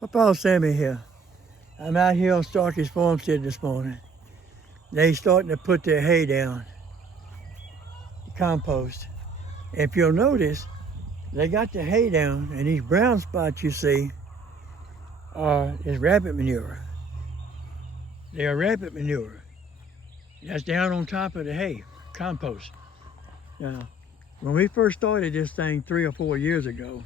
Papa Sammy here. I'm out here on Starkey's farmstead this morning. They starting to put their hay down, compost. If you'll notice, they got the hay down, and these brown spots you see is rabbit manure. They are rabbit manure. That's down on top of the hay, compost. Now, when we first started this thing 3 or 4 years ago,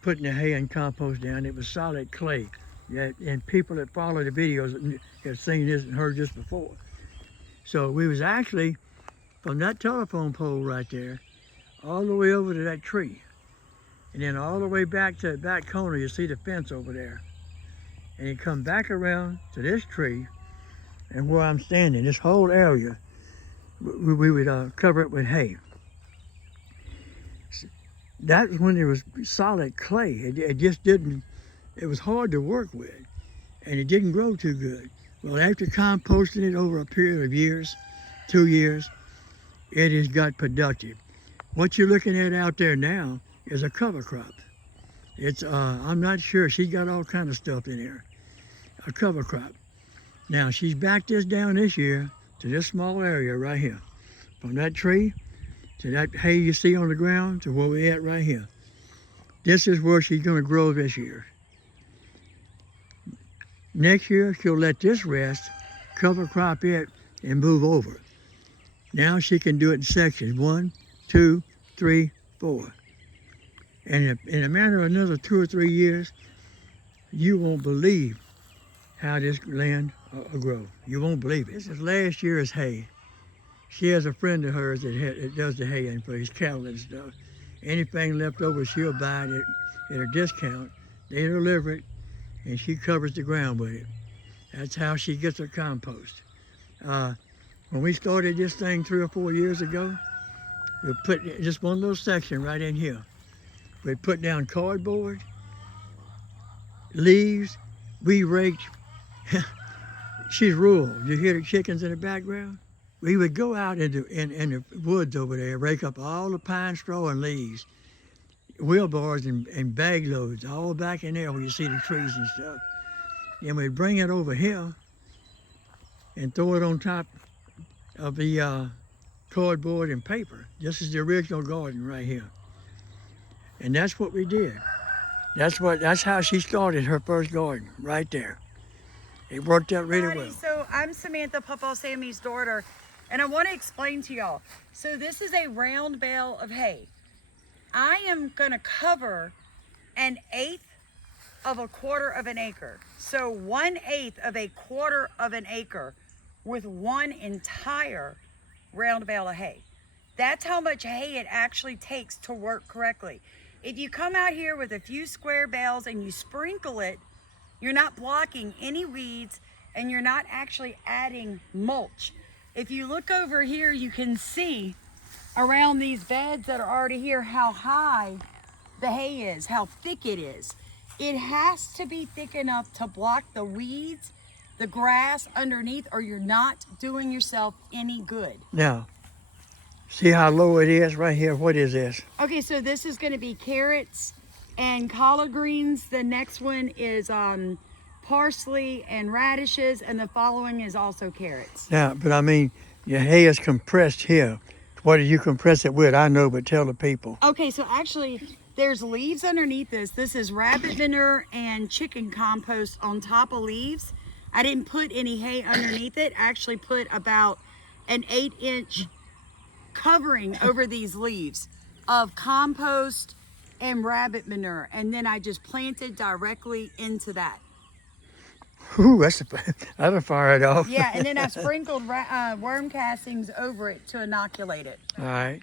putting the hay and compost down, it was solid clay. And people that follow the videos have seen this and heard this before. So we was actually, from that telephone pole right there, all the way over to that tree. And then all the way back to the back corner, you see the fence over there. And you come back around to this tree, and where I'm standing, this whole area, we would cover it with hay. That's when it was solid clay. It just didn't, it was hard to work with, and it didn't grow too good. Well, after composting it over a period of years, 2 years, it has got productive. What you're looking at out there now is a cover crop. It's, I'm not sure, she's got all kind of stuff in there, a cover crop. Now, she's backed this down this year to this small area right here, from that tree to that hay you see on the ground to where we're at right here. This is where she's gonna grow this year. Next year, she'll let this rest, cover crop it, and move over. Now she can do it in sections, 1, 2, 3, 4. And in a matter of another 2 or 3 years, you won't believe how this land will grow. You won't believe it. This is last year's hay. She has a friend of hers that does the hay and for his cattle and stuff. Anything left over, she'll buy it at a discount. They deliver it, and she covers the ground with it. That's how she gets her compost. When we started this thing 3 or 4 years ago, we put just one little section right in here. We put down cardboard, leaves, we raked. She's rural. You hear the chickens in the background? We would go out in the woods over there, rake up all the pine straw and leaves, wheelbarrows and bag loads, all back in there where you see the trees and stuff. And we'd bring it over here and throw it on top of the cardboard and paper. This is the original garden right here. And that's what we did. That's how she started her first garden, right there. It worked out really well. So I'm Samantha, Papa Sammy's daughter, and I want to explain to y'all. So this is a round bale of hay. I am going to cover 1/8 of a quarter of an acre. So 1/8 of a quarter of an acre with one entire round bale of hay. That's how much hay it actually takes to work correctly. If you come out here with a few square bales and you sprinkle it, you're not blocking any weeds and you're not actually adding mulch. If you look over here, you can see around these beds that are already here how high the hay is, how thick it is. It has to be thick enough to block the weeds, the grass underneath, or you're not doing yourself any good. Now, see how low it is right here? What is this? Okay, so this is going to be carrots and collard greens. The next one is parsley and radishes, and the following is also carrots. Now, but I mean, your hay is compressed here. What do you compress it with? I know, but tell the people. Okay, so actually, there's leaves underneath this. This is rabbit manure and chicken compost on top of leaves. I didn't put any hay underneath it. I actually put about an 8-inch covering over these leaves of compost and rabbit manure, and then I just planted directly into that. Ooh, that'll fire it off. Yeah, and then I sprinkled worm castings over it to inoculate it. All right.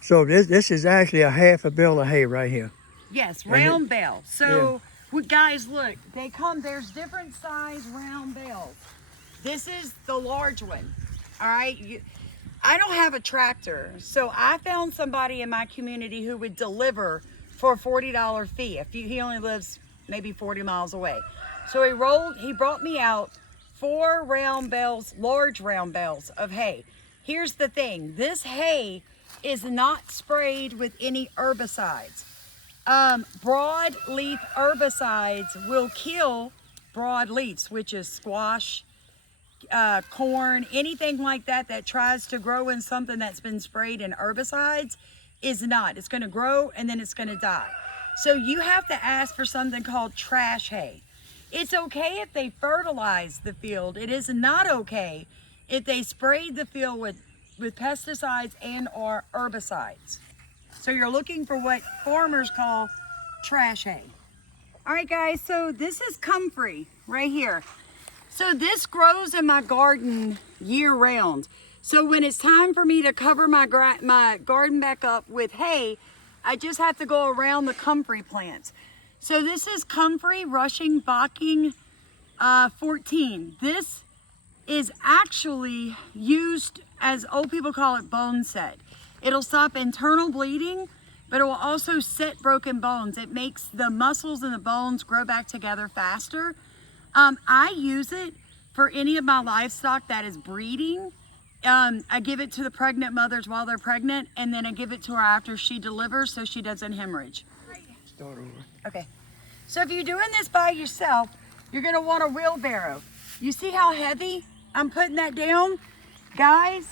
So this is actually a half a bale of hay right here. Yes, round bale. So, guys, look, there's different size round bales. This is the large one, all right? I don't have a tractor, so I found somebody in my community who would deliver for a $40 fee. He only lives maybe 40 miles away. So he brought me out 4 round bales, large round bales of hay. Here's the thing, this hay is not sprayed with any herbicides. broadleaf herbicides will kill broadleafs, which is squash, corn, anything like that that tries to grow in something that's been sprayed in herbicides is not. It's going to grow and then it's going to die. So you have to ask for something called trash hay. It's okay if they fertilize the field. It is not okay if they sprayed the field with pesticides and or herbicides. So you're looking for what farmers call trash hay. All right, guys, so this is comfrey right here. So this grows in my garden year round. So when it's time for me to cover my garden back up with hay, I just have to go around the comfrey plants. So this is comfrey rushing Bocking 14. This is actually used, as old people call it, bone set. It'll stop internal bleeding, but it will also set broken bones. It makes the muscles and the bones grow back together faster. I use it for any of my livestock that is breeding. I give it to the pregnant mothers while they're pregnant, and then I give it to her after she delivers so she doesn't hemorrhage. Start over. Okay, so if you're doing this by yourself, you're gonna want a wheelbarrow. You see how heavy I'm putting that down? Guys,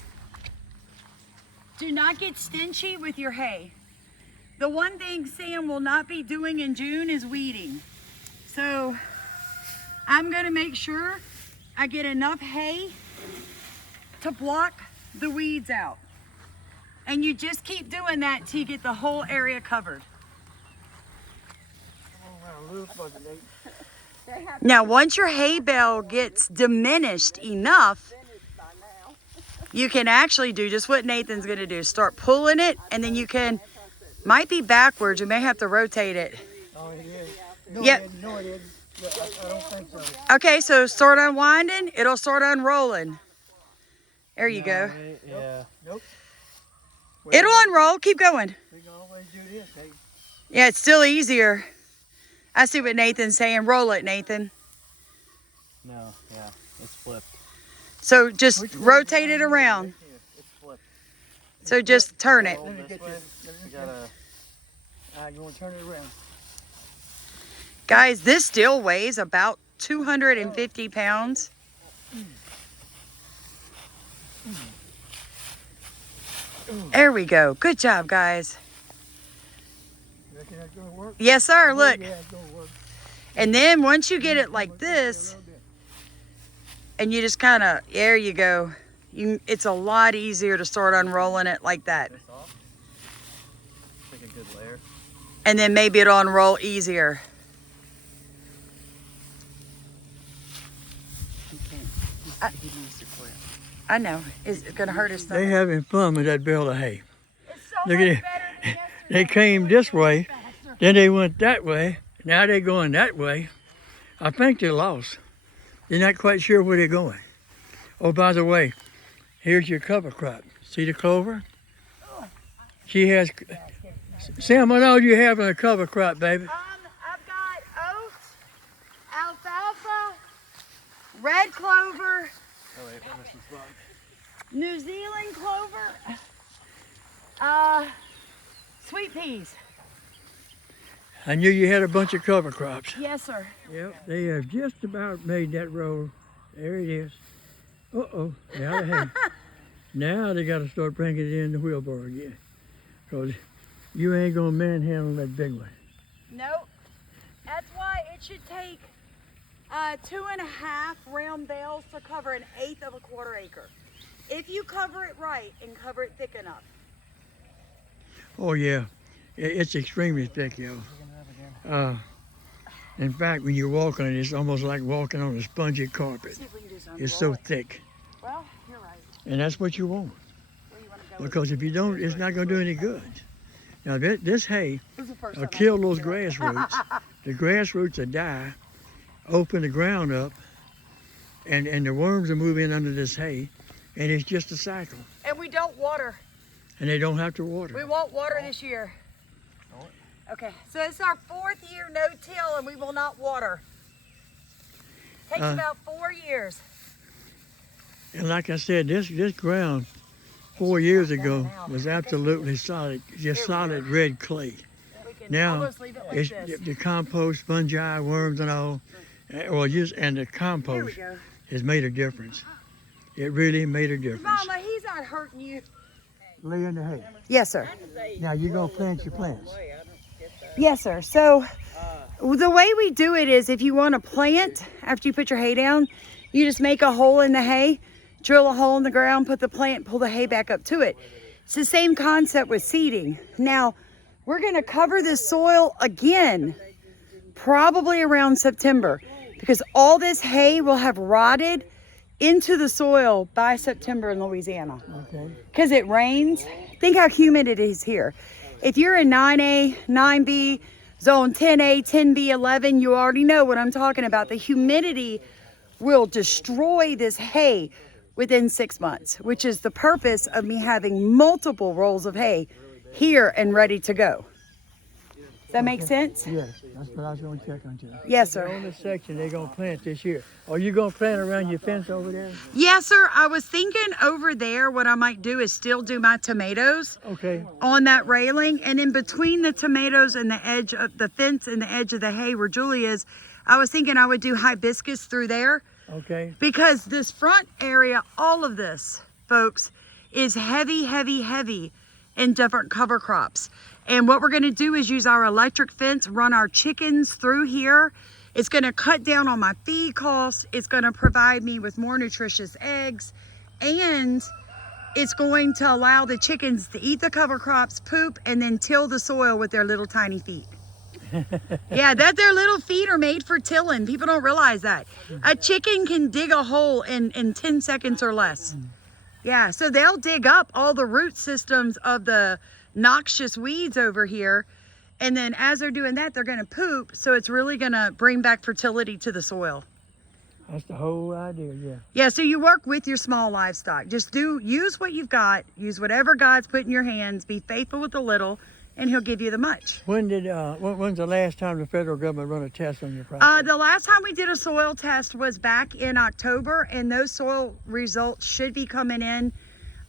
do not get stingy with your hay. The one thing Sam will not be doing in June is weeding. So I'm gonna make sure I get enough hay to block the weeds out. And you just keep doing that till you get the whole area covered. Now, once your hay bale gets diminished enough, you can actually do just what Nathan's gonna do. Start pulling it, and then you can, might be backwards, you may have to rotate it. Oh, it is. No, Yep. No, it isn't. I don't think so. Okay, so start unwinding, it'll start unrolling. There you go. Yeah. Nope. It'll unroll, keep going. We can always do this, hey. Yeah, it's still easier. I see what Nathan's saying. Roll it, Nathan. No, yeah, it's flipped. So just rotate it around. It's flipped. So just turn it. Let me This get way. this. You gotta. I'm going to turn it around. Guys, this still weighs about 250 pounds. There we go. Good job, guys. You reckon that's going to work? Yes, sir. Look. Yeah, it's going to work. And then once you get it like this, and you just kind of, there you go. It's a lot easier to start unrolling it like that. This off. Make a good layer. And then maybe it'll unroll easier. I know. It's going to hurt us. They having fun with that bale of hay. It's so Look at much it. better than yesterday. They came this way, then they went that way. Now they're going that way. I think they lost. They're not quite sure where they're going. Oh, by the way, here's your cover crop. See the clover? She has. Sam, what all do you have in a cover crop, baby? I've got oats, alfalfa, red clover, Oh wait, we're missing spot. New Zealand clover, sweet peas. I knew you had a bunch of cover crops. Yes, sir. Yep, they have just about made that roll. There it is. Uh-oh, now they have. Now they got to start bringing it in the wheelbarrow again. Because you ain't going to manhandle that big one. Nope. That's why it should take 2.5 round bales to cover 1/8 of a quarter acre. If you cover it right and cover it thick enough. Oh, yeah. It's extremely thick, yo. In fact, when you walk on it, it's almost like walking on a spongy carpet. See if we can just It's so unroll it. thick. Well, you're right. And that's what you want. Where you want to go with Because if you don't, it's not going to do any good. Now, this hay it? This is the first will time I kill did those it. grass roots. The grass roots will die, open the ground up, and the worms will move in under this hay, and it's just a cycle. And we don't water. And they don't have to water. We won't water this year. Okay, so it's our 4th year no-till and we will not water. Takes about 4 years. And like I said, this ground 4 years ago was absolutely solid, just solid red clay. We can Now, almost leave it like it's this. the compost, fungi, worms, and all. Well, just and the There we compost go. has made a difference. It really made a difference. Mama, he's not hurting you. Lay in the hay. Yes, sir. Now you're gonna plant your plants. Yes, sir. So the way we do it is if you want to plant after you put your hay down, you just make a hole in the hay, drill a hole in the ground, put the plant, pull the hay back up to it. It's the same concept with seeding. Now, we're going to cover this soil again, probably around September, because all this hay will have rotted into the soil by September in Louisiana. Okay. Because it rains. Think how humid it is here. If you're in 9A, 9B, zone 10A, 10B, 11, you already know what I'm talking about. The humidity will destroy this hay within 6 months, which is the purpose of me having multiple rolls of hay here and ready to go. Does that make sense? Yes, that's what I was gonna check on you. Yes, sir. On this section, they're gonna plant this year. Are you gonna plant around your fence over there? Yes, sir. I was thinking over there, what I might do is still do my tomatoes Okay. on that railing, and in between the tomatoes and the edge of the fence and the edge of the hay where Julie is, I was thinking I would do hibiscus through there, Okay. because this front area, all of this, folks, is heavy, heavy, heavy in different cover crops. And what we're gonna do is use our electric fence, run our chickens through here. It's gonna cut down on my feed costs. It's gonna provide me with more nutritious eggs, and it's going to allow the chickens to eat the cover crops, poop, and then till the soil with their little tiny feet. Yeah, that their little feet are made for tilling. People don't realize that. A chicken can dig a hole in 10 seconds or less. Yeah, so they'll dig up all the root systems of the noxious weeds over here. And then as they're doing that, they're going to poop. So it's really going to bring back fertility to the soil. That's the whole idea, yeah. Yeah, so you work with your small livestock. Just use what you've got. Use whatever God's put in your hands. Be faithful with the little, and he'll give you the much. When's the last time the federal government run a test on your property? The last time we did a soil test was back in October, and those soil results should be coming in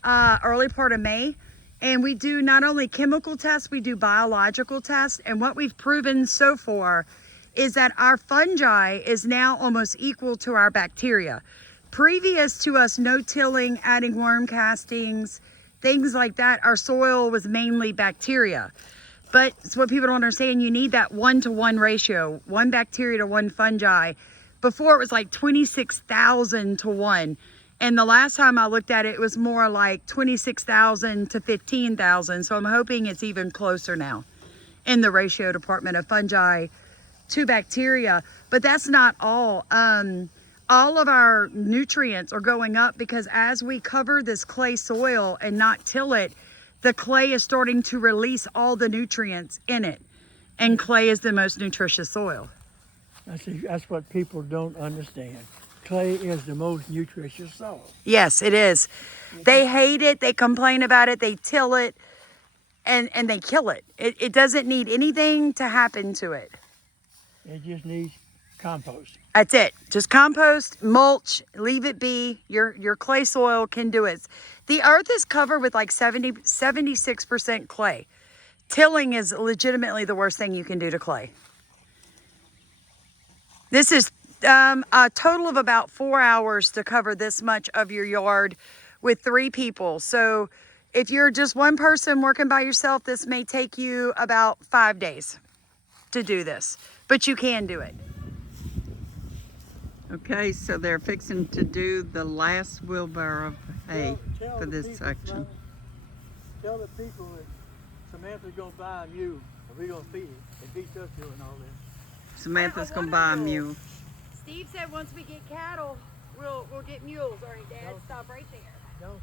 early part of May. And we do not only chemical tests, we do biological tests. And what we've proven so far is that our fungi is now almost equal to our bacteria. Previous to us no-tilling, adding worm castings, things like that, our soil was mainly bacteria. But it's what people don't understand, you need that 1-to-1 ratio, 1 bacteria to 1 fungi. Before it was like 26,000 to 1. And the last time I looked at it, it was more like 26,000 to 15,000. So I'm hoping it's even closer now in the ratio department of fungi to bacteria. But that's not all. All of our nutrients are going up because as we cover this clay soil and not till it, the clay is starting to release all the nutrients in it. And clay is the most nutritious soil. That's what people don't understand. Clay is the most nutritious soil. Yes, it is. They hate it, they complain about it, they till it, and they kill it. It doesn't need anything to happen to it. It just needs compost. That's it. Just compost, mulch, leave it be. Your clay soil can do it. The earth is covered with like 76% clay. Tilling is legitimately the worst thing you can do to clay. This is a total of about 4 hours to cover this much of your yard with 3 people. So if you're just one person working by yourself, this may take you about 5 days to do this, but you can do it. Okay, so they're fixing to do the last wheelbarrow of hay Tell for the this people, section. brother, tell the people that Samantha's gonna buy a mule, and we're gonna feed it. It beats us doing all this. Samantha's gonna buy a mule. Steve said once we get cattle, we'll get mules. All right, Dad, stop right there. Don't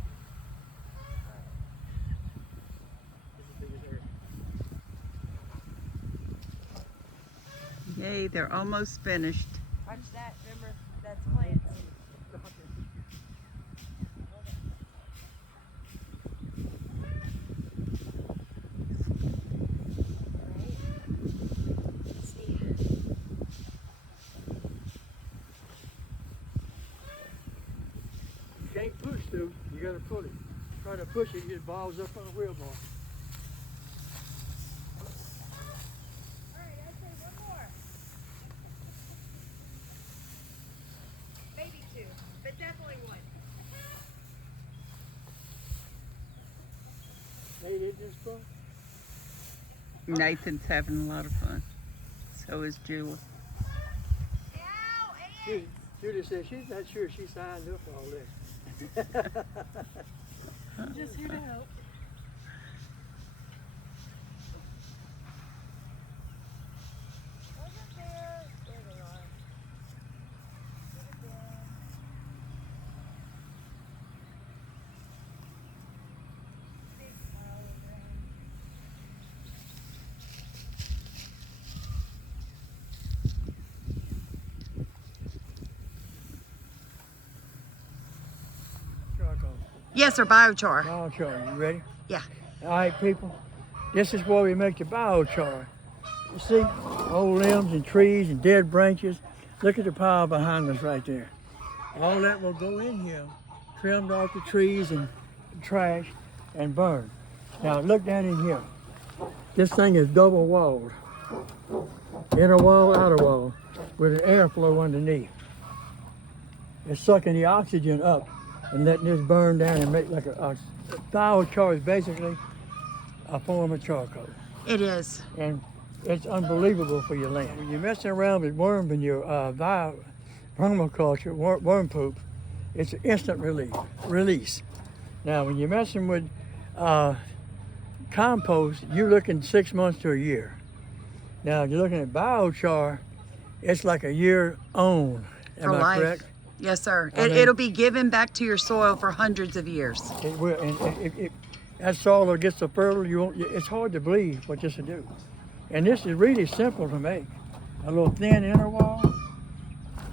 Yay, they're almost finished. Watch that. Remember, that's plants. You can't push through, you gotta pull it. Try to push it, it balls up on the wheelbar. two, but definitely one. They did this book? Nathan's having a lot of fun. So is Julie. Judy said she's not sure she signed up for all this. I'm just here to help. Charcoal. Yes, sir, biochar. Biochar, you ready? Yeah. All right, people. This is where we make the biochar. You see, old limbs and trees and dead branches. Look at the pile behind us right there. All that will go in here, trimmed off the trees and trash and burned. Now look down in here. This thing is double walled. Inner wall, outer wall, with an airflow underneath. It's sucking the oxygen up and letting this burn down and make like a biochar is basically a form of charcoal. It is. And it's unbelievable for your land. When you're messing around with worm manure, permaculture, worm poop, it's an instant release. Now, when you're messing with compost, you're looking 6 months to a year. Now, if you're looking at biochar, it's like a year on. Am For I life. correct? Yes, sir. I mean- It'll be given back to your soil for hundreds of years. It will, and that soil gets so fertile, it's hard to believe what this will do. And this is really simple to make. A little thin inner wall,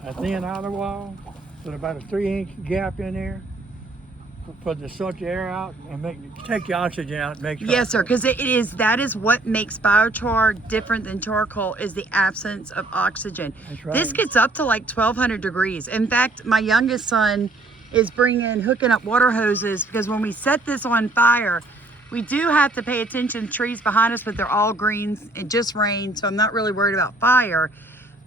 a thin outer wall, with about a 3-inch gap in there for to suck the air out and take the oxygen out and make charcoal. Yes, sir, because that is what makes biochar different than charcoal is the absence of oxygen. That's right. This gets up to like 1,200 degrees. In fact, my youngest son is hooking up water hoses because when we set this on fire, we do have to pay attention to trees behind us, but they're all greens. It just rained, so I'm not really worried about fire.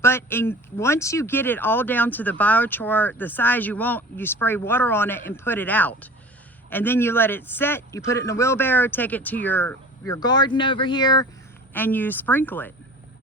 But once you get it all down to the biochar, the size you want, you spray water on it and put it out. And then you let it set, you put it in a wheelbarrow, take it to your garden over here, and you sprinkle it.